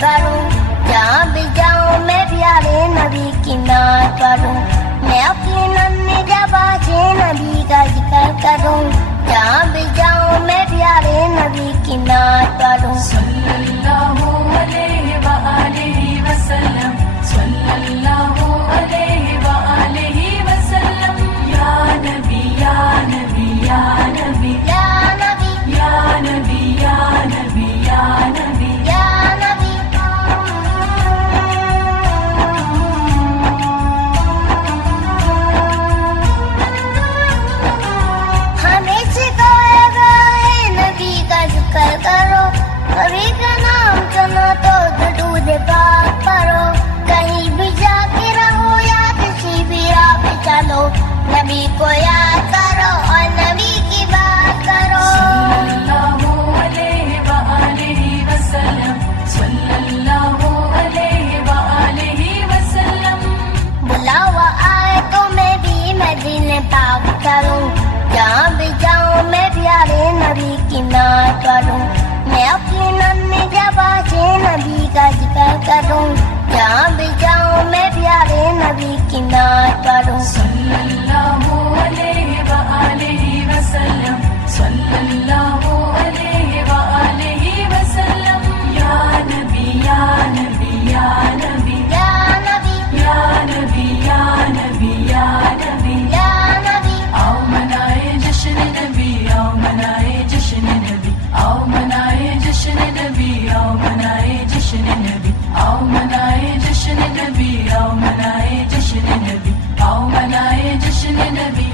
کروں جہاں بھی جاؤں میں پیارے نبی کی نعت پڑھوں میں اپنی ننھی زبان سے نبی کا ذکر کروں جہاں بھی جاؤں میں پیارے نبی کی نعت پڑھوں صلی اللہ علیہ وآلہ وسلم صلی اللہ علیہ وآلہ وسلم یا نبی یا نبی یا نبی یا نبی یا نبی یا نبی یا نبی یا نبی ہمیں سکھایا گیا ہے نبی کا ذکر کرو نبی کا نام سنو تو درود پاک پڑھو کہیں بھی جا کے رہو یا کسی بھی راہ پہ چلو نبی کو یاد کرو اور نبی کی بات کرو صلی اللہ علیہ وآلہ وسلم صلی اللہ علیہ وآلہ وسلم بلاوا آئے تو میں بھی مدینے پاک کروں جہاں بھی جاؤں میں پیارے نبی کی نعت پڑھوں میں اپنی ننھی زبان سے نبی کا ذکر کروں جہاں بھی جاؤں میں پیارے نبی کی نعت پڑھوں صلی اللہ علیہ وآلہ وسلم صلی اللہ علیہ وآلہ وسلم یا نبی یا نبی یا نبی یا نبی یا نبی یا نبی یا نبی یا نبی آؤ منائے جشن نبی آؤ منائے جشن نبی آؤ منائے جشن نبی آؤ منائے جشن نبی آؤ منائے جشن نبی آؤ منائے جشن نبی آؤ منائے جشن نبی